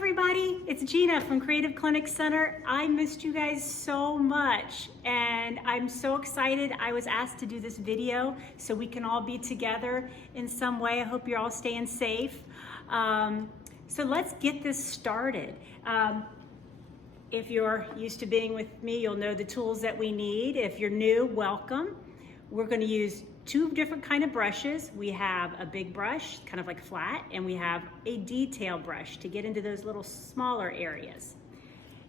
everybody, it's Gina from Creative Clinic Center. I missed you guys so much and I'm so excited I was asked to do this video so we can all be together in some way. I hope you're all staying safe. So let's get this started. If you're used to being with me, you'll know the tools that we need. If you're new, welcome. We're going to use two different kind of brushes. We have a big brush, kind of like flat, and we have a detail brush to get into those little smaller areas.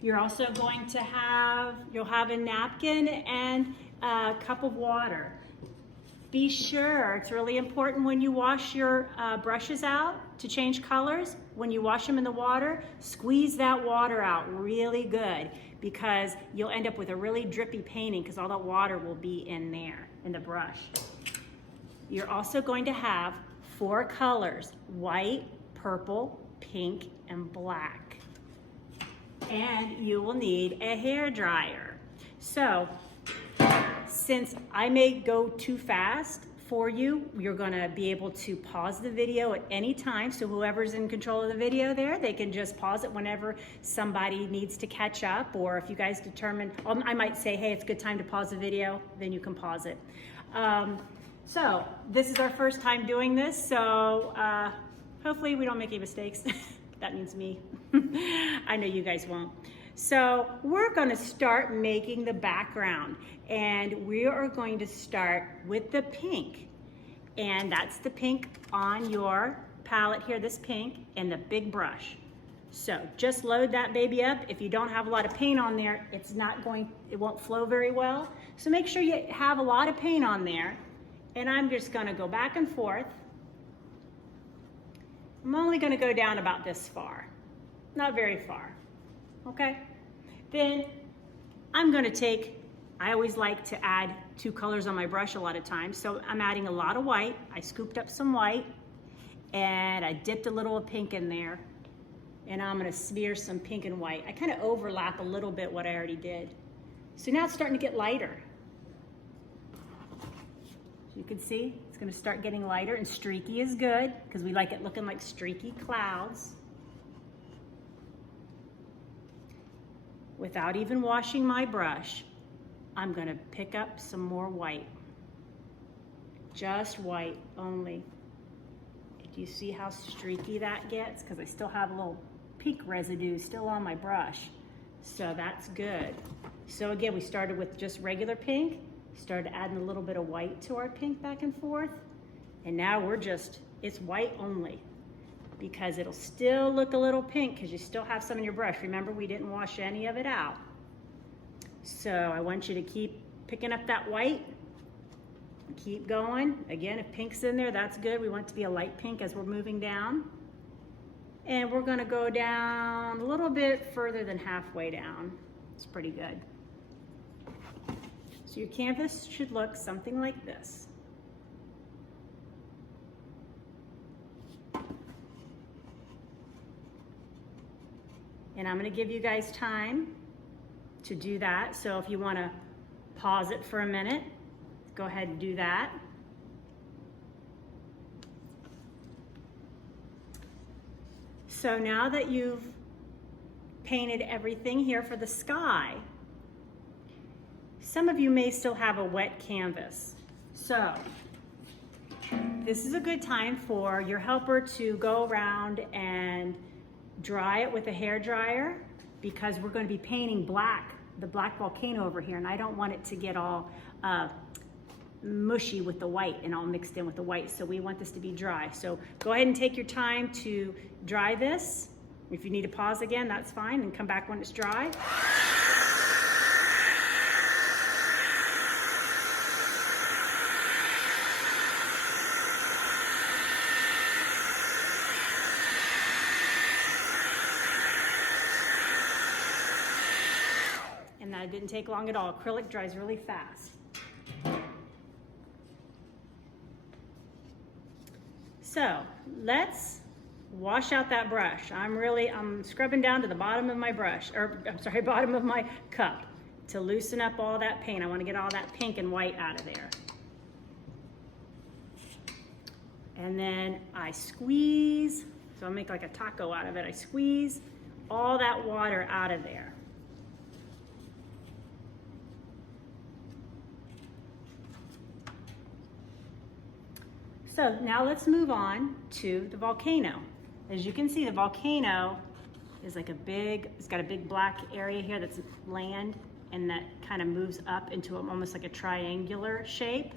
You're also going to you'll have a napkin and a cup of water. Be sure, it's really important when you wash your brushes out to change colors. When you wash them in the water, squeeze that water out really good because you'll end up with a really drippy painting because all that water will be in there, in the brush. You're also going to have 4 colors: white, purple, pink, and black. And you will need a hair dryer. So, since I may go too fast for you, you're gonna be able to pause the video at any time. So whoever's in control of the video there, they can just pause it whenever somebody needs to catch up, or if you guys determine, I might say, hey, it's a good time to pause the video, then you can pause it. So this is our first time doing this, so hopefully we don't make any mistakes. That means me. I know you guys won't. So we're gonna start making the background, and we are going to start with the pink. And that's the pink on your palette here, this pink, and the big brush. So just load that baby up. If you don't have a lot of paint on there, it won't flow very well. So make sure you have a lot of paint on there. And I'm just gonna go back and forth. I'm only gonna go down about this far, not very far, okay? Then I'm gonna I always like to add 2 colors on my brush a lot of times, so I'm adding a lot of white. I scooped up some white and I dipped a little pink in there, and I'm gonna smear some pink and white. I kind of overlap a little bit what I already did. So now it's starting to get lighter. You can see it's going to start getting lighter, and streaky is good because we like it looking like streaky clouds. Without even washing my brush, I'm going to pick up some more white. Just white only. Do you see how streaky that gets? Because I still have a little pink residue still on my brush. So that's good. So again, we started with just regular pink. Started adding a little bit of white to our pink back and forth. And now it's white only because it'll still look a little pink because you still have some in your brush. Remember, we didn't wash any of it out. So I want you to keep picking up that white. Keep going. Again, if pink's in there, that's good. We want it to be a light pink as we're moving down. And we're gonna go down a little bit further than halfway down. It's pretty good. So your canvas should look something like this. And I'm going to give you guys time to do that. So if you want to pause it for a minute, go ahead and do that. So now that you've painted everything here for the sky, some of you may still have a wet canvas. So this is a good time for your helper to go around and dry it with a hair dryer because we're going to be painting black, the black volcano over here, and I don't want it to get all mushy with the white and all mixed in with the white, so we want this to be dry. So go ahead and take your time to dry this. If you need to pause again, that's fine, and come back when it's dry. And that didn't take long at all. Acrylic dries really fast. So let's wash out that brush. I'm scrubbing down to the bottom of my brush, or I'm sorry, bottom of my cup to loosen up all that paint. I want to get all that pink and white out of there. And then I squeeze, so I'll make like a taco out of it. I squeeze all that water out of there. So now let's move on to the volcano. As you can see, the volcano is like it's got a big black area here that's land, and that kind of moves up into almost like a triangular shape.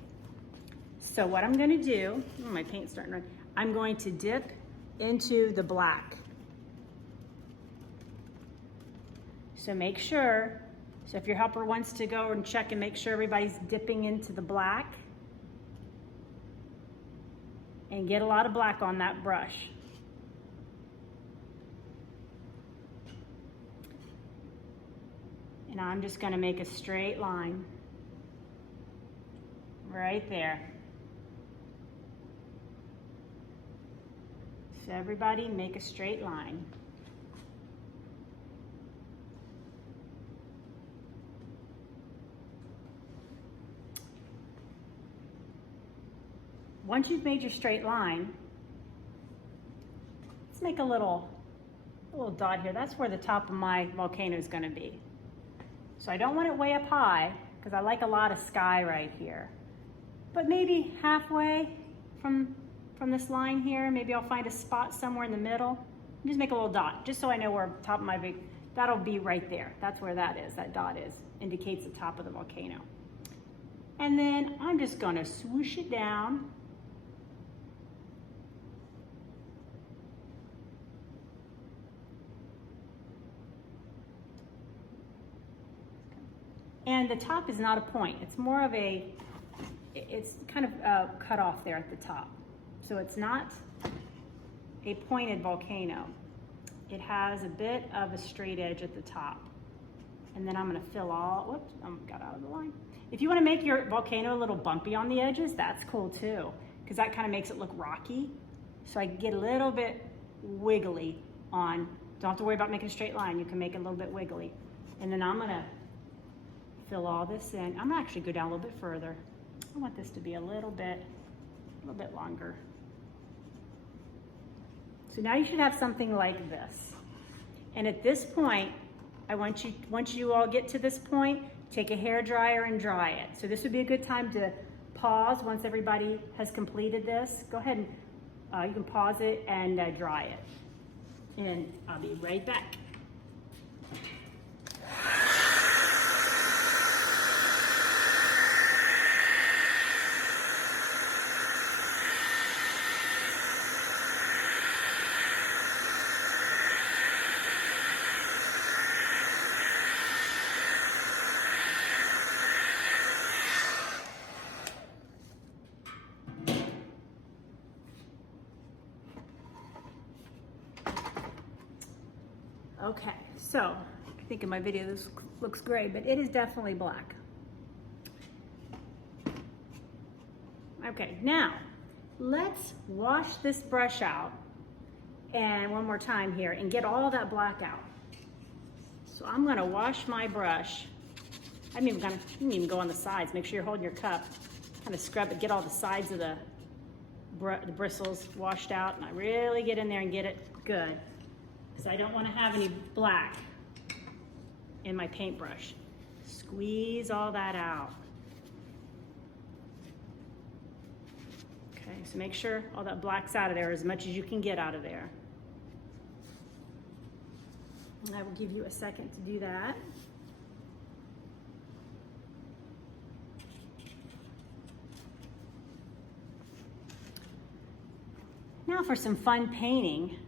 So what I'm gonna do, my paint's starting to run, I'm going to dip into the black. So make sure, so if your helper wants to go and check and make sure everybody's dipping into the black, and get a lot of black on that brush. And I'm just gonna make a straight line right there. So everybody make a straight line. Once you've made your straight line, let's make a little dot here. That's where the top of my volcano is going to be. So I don't want it way up high because I like a lot of sky right here. But maybe halfway from this line here, maybe I'll find a spot somewhere in the middle. Just make a little dot, just so I know where the top of my big, that'll be right there. That's where that is, that dot is, indicates the top of the volcano. And then I'm just going to swoosh it down. And the top is not a point. It's more of it's kind of cut off there at the top. So it's not a pointed volcano. It has a bit of a straight edge at the top. And then I'm gonna fill whoops, got out of the line. If you wanna make your volcano a little bumpy on the edges, that's cool too, because that kind of makes it look rocky. So I get a little bit wiggly on, don't have to worry about making a straight line. You can make it a little bit wiggly. And then I'm gonna fill all this in. I'm gonna actually go down a little bit further. I want this to be a little bit longer. So now you should have something like this. And at this point, once you all get to this point, take a hair dryer and dry it. So this would be a good time to pause once everybody has completed this. Go ahead and you can pause it and dry it. And I'll be right back. Okay, so I think in my video this looks gray, but it is definitely black. Okay, now let's wash this brush out, and one more time here, and get all that black out. So I'm gonna wash my brush. You can even go on the sides. Make sure you're holding your cup. Kind of scrub it, get all the sides of the bristles washed out, and I really get in there and get it good. Because I don't want to have any black in my paintbrush. Squeeze all that out. Okay, so make sure all that black's out of there as much as you can get out of there. And I will give you a second to do that. Now for some fun painting.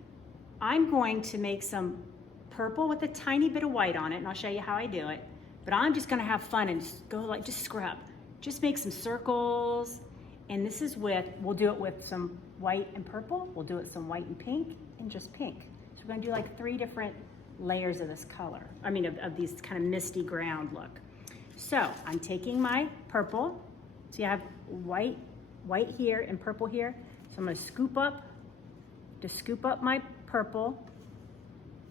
I'm going to make some purple with a tiny bit of white on it, and I'll show you how I do it. But I'm just gonna have fun and just scrub. Just make some circles, and this is we'll do it with some white and purple, we'll do it some white and pink, and just pink. So we're gonna do like 3 different layers of this color. Of these kind of misty ground look. So I'm taking my purple, so you have white here and purple here. So I'm gonna scoop up my purple,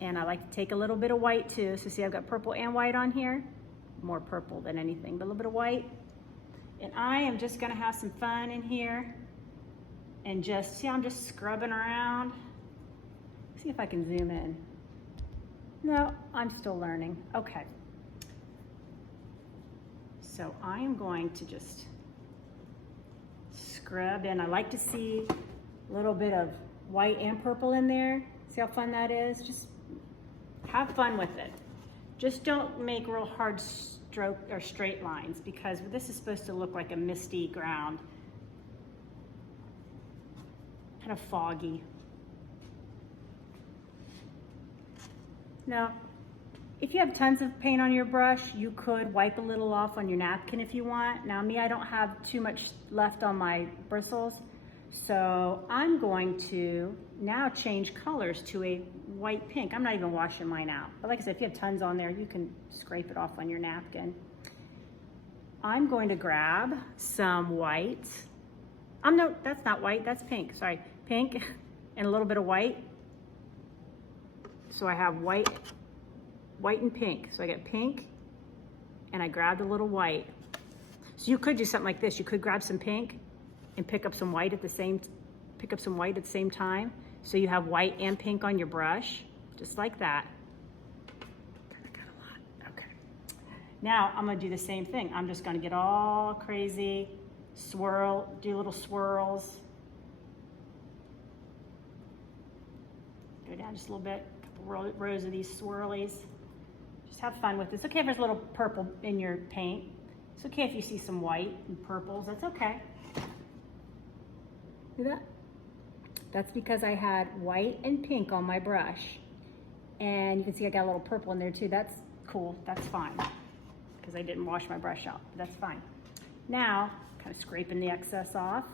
and I like to take a little bit of white too. So see, I've got purple and white on here, more purple than anything, but a little bit of white. And I am just gonna have some fun in here, and I'm just scrubbing around. See if I can zoom in. No, I'm still learning. Okay. So I am going to just scrub in. I like to see a little bit of white and purple in there. See how fun that is? Just have fun with it. Just don't make real hard stroke or straight lines, because this is supposed to look like a misty ground. Kind of foggy. Now, if you have tons of paint on your brush, you could wipe a little off on your napkin if you want. Now me, I don't have too much left on my bristles, so I'm going to now change colors to a white pink. I'm not even washing mine out. But like I said, if you have tons on there, you can scrape it off on your napkin. I'm going to grab some white. No, that's not white, that's pink, sorry. Pink and a little bit of white. So I have white and pink. So I get pink and I grabbed a little white. So you could do something like this. You could grab some pink and pick up some white at the same time. So you have white and pink on your brush, just like that. I got a lot, okay. Now I'm gonna do the same thing. I'm just gonna get all crazy, swirl, do little swirls. Go down just a little bit, a couple rows of these swirlies. Just have fun with this. It's okay if there's a little purple in your paint. It's okay if you see some white and purples, that's okay. See that? That's because I had white and pink on my brush. And you can see I got a little purple in there too. That's cool, that's fine. Because I didn't wash my brush out, but that's fine. Now, kind of scraping the excess off.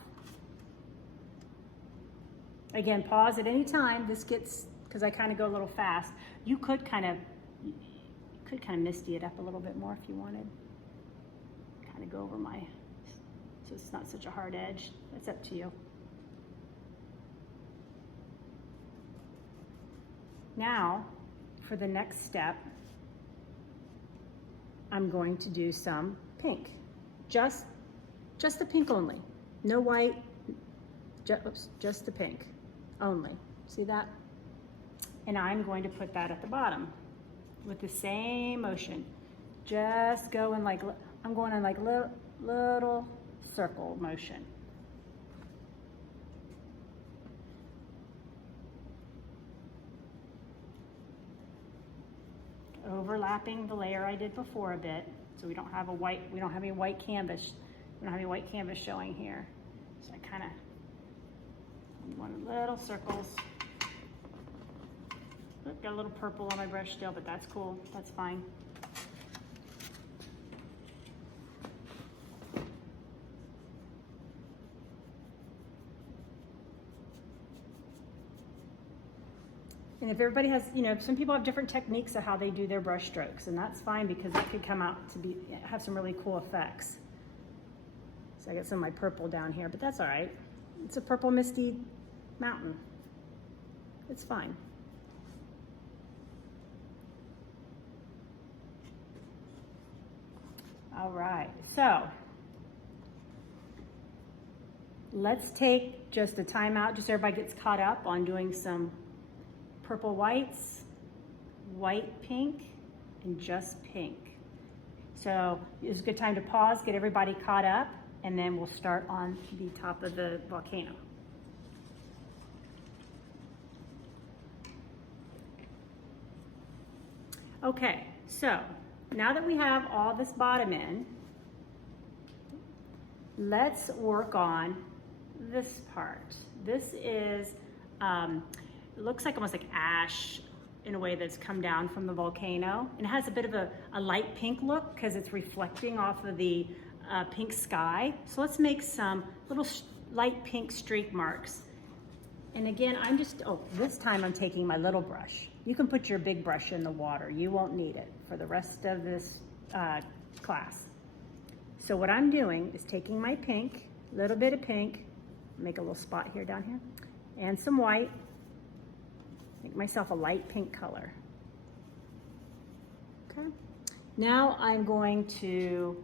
Again, pause at any time. This gets, because I kind of go a little fast. You could kind of misty it up a little bit more if you wanted. Kind of go over so it's not such a hard edge. That's up to you. Now, for the next step, I'm going to do some pink. Just the pink only. No white, just the pink only. See that? And I'm going to put that at the bottom with the same motion. Just go in like, I'm going in like little circle motion. Overlapping the layer I did before a bit, so we don't have any white canvas. We don't have any white canvas showing here. So I kind of want little circles. Look, got a little purple on my brush still, but that's cool. That's fine. And if everybody has, some people have different techniques of how they do their brush strokes, and that's fine because it could come out to have some really cool effects. So I got some of my purple down here, but that's all right. It's a purple misty mountain. It's fine. All right, so let's take just a time out, just so everybody gets caught up on doing some purple whites, white pink, and just pink. So it's a good time to pause, get everybody caught up, and then we'll start on the top of the volcano. Okay, so now that we have all this bottom in, let's work on this part. This is, it looks like almost like ash in a way that's come down from the volcano. And it has a bit of a light pink look because it's reflecting off of the pink sky. So let's make some little light pink streak marks. And again, this time I'm taking my little brush. You can put your big brush in the water. You won't need it for the rest of this class. So what I'm doing is taking my pink, a little bit of pink, make a little spot here down here, and some white, make myself a light pink color. Okay. Now I'm going to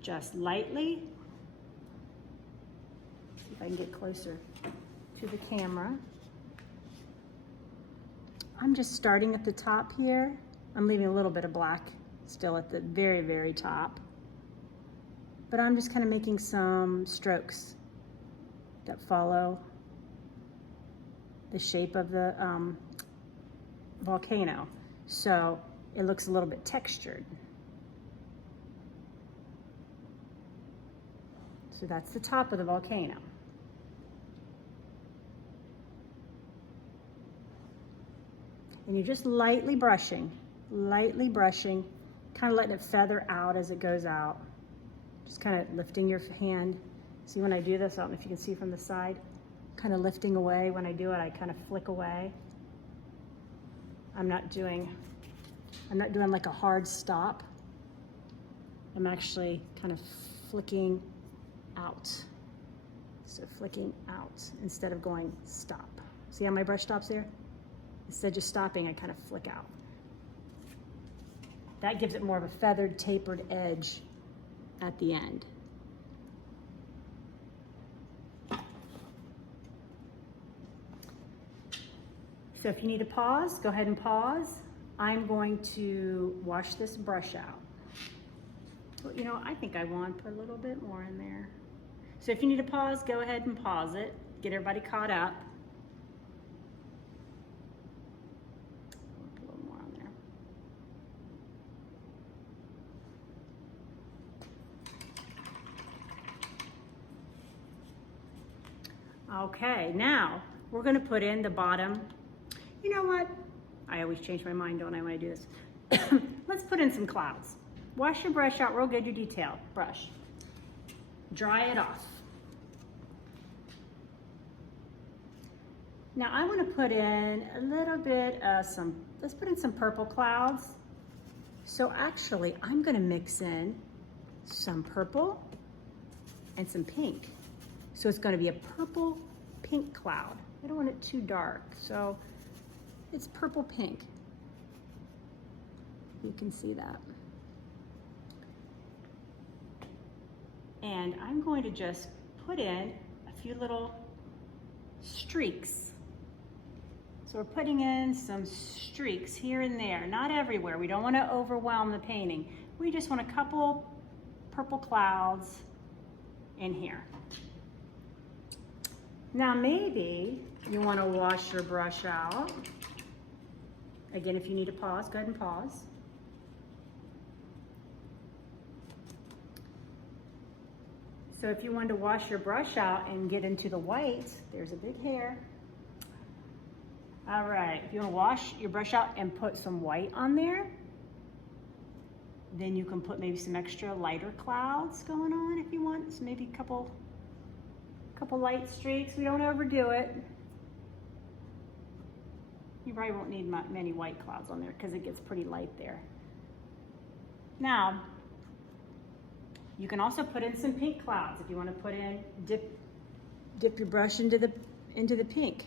just lightly, see if I can get closer to the camera. I'm just starting at the top here. I'm leaving a little bit of black still at the very, very top. But I'm just kind of making some strokes that follow the shape of the volcano. So it looks a little bit textured. So that's the top of the volcano. And you're just lightly brushing, kind of letting it feather out as it goes out. Just kind of lifting your hand. See, when I do this, I don't know if you can see from the side, kind of lifting away. When I do it, I kind of flick away. I'm not doing like a hard stop. I'm actually kind of flicking out. So flicking out instead of going stop. See how my brush stops there? Instead of just stopping, I kind of flick out. That gives it more of a feathered, tapered edge at the end. So if you need to pause, go ahead and pause. I'm going to wash this brush out. Well, you know, I think I want to put a little bit more in there. So if you need to pause, go ahead and pause it. Get everybody caught up. Put a little more on there. Okay, now we're going to put in the bottom. You know what? I always change my mind, don't I, when I do this? Let's put in some clouds. Wash your brush out real good, your detail brush. Dry it off. Now I want to put in a little bit of let's put in some purple clouds. So actually, I'm going to mix in some purple and some pink. So it's going to be a purple pink cloud. I don't want it too dark, so it's purple pink. You can see that. And I'm going to just put in a few little streaks. So we're putting in some streaks here and there, not everywhere. We don't want to overwhelm the painting. We just want a couple purple clouds in here. Now maybe you want to wash your brush out. Again, if you need to pause, go ahead and pause. So if you wanted to wash your brush out and get into the white, there's a big hair. All right, if you want to wash your brush out and put some white on there, then you can put maybe some extra lighter clouds going on if you want. So maybe a couple light streaks. We don't overdo it. You probably won't need many white clouds on there because it gets pretty light there. Now, you can also put in some pink clouds if you want to put in, dip your brush into the pink.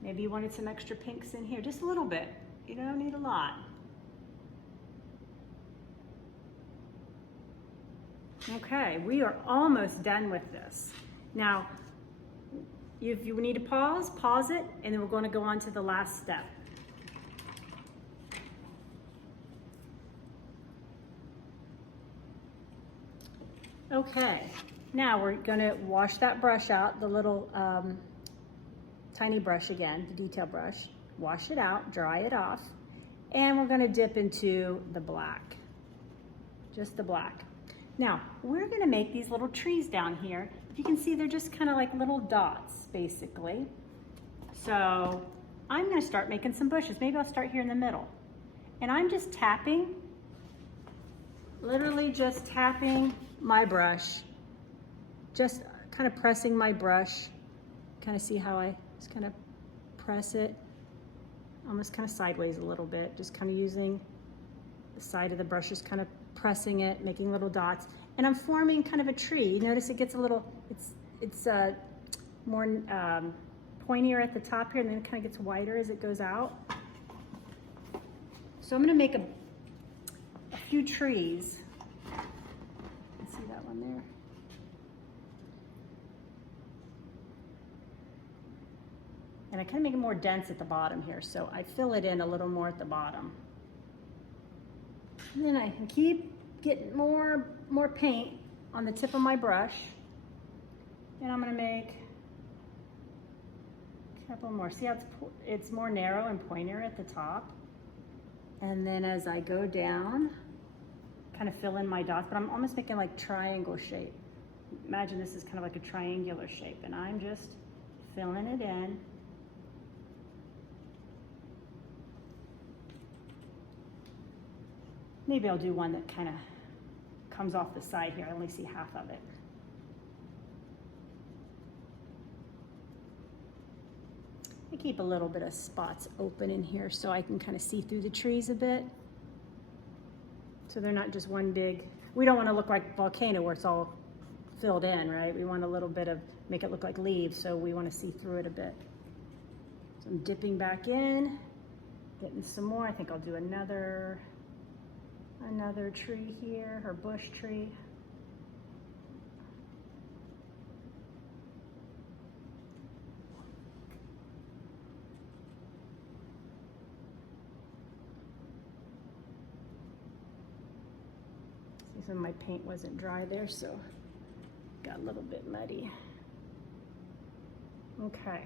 Maybe you wanted some extra pinks in here, just a little bit. You don't need a lot. Okay, we are almost done with this. Now, if you need to pause it, and then we're going to go on to the last step. Okay, now we're going to wash that brush out, the little tiny brush again, the detail brush. Wash it out, dry it off, and we're going to dip into the black, just the black. Now, we're going to make these little trees down here. If you can see, they're just kind of like little dots, basically. So I'm going to start making some bushes. Maybe I'll start here in the middle. And I'm just tapping, literally just tapping my brush, just kind of pressing my brush. Kind of see how I just kind of press it, almost kind of sideways a little bit, just kind of using the side of the brush, just kind of pressing it, making little dots. And I'm forming kind of a tree. You notice it gets a little, it's more pointier at the top here, and then it kind of gets wider as it goes out. So I'm going to make a few trees. See that one there? And I kind of make it more dense at the bottom here, so I fill it in a little more at the bottom. And then I can keep getting more paint on the tip of my brush. And I'm gonna make a couple more. See how it's more narrow and pointier at the top. And then as I go down, kind of fill in my dots, but I'm almost making like triangle shape. Imagine this is kind of like a triangular shape, and I'm just filling it in. Maybe I'll do one that kind of comes off the side here. I only see half of it. I keep a little bit of spots open in here so I can kind of see through the trees a bit. So they're not just one big, we don't want to look like Volcano where it's all filled in, right? We want a little bit of, make it look like leaves, so we want to see through it a bit. So I'm dipping back in, getting some more. I think I'll do another tree here, or bush tree. See, some of my paint wasn't dry there, so got a little bit muddy. Okay.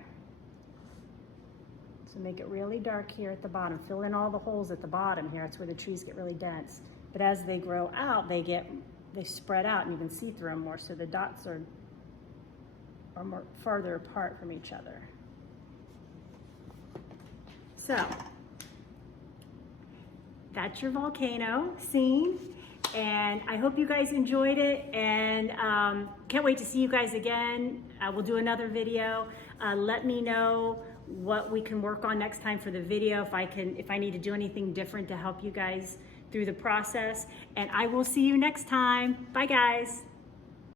So make it really dark here at the bottom. Fill in all the holes at the bottom here. That's where the trees get really dense. But as they grow out, they spread out, and you can see through them more. So the dots are more farther apart from each other. So that's your volcano scene. And I hope you guys enjoyed it, and can't wait to see you guys again. We'll do another video. Let me know what we can work on next time for the video, if I need to do anything different to help you guys through the process. And I will see you next time. Bye guys.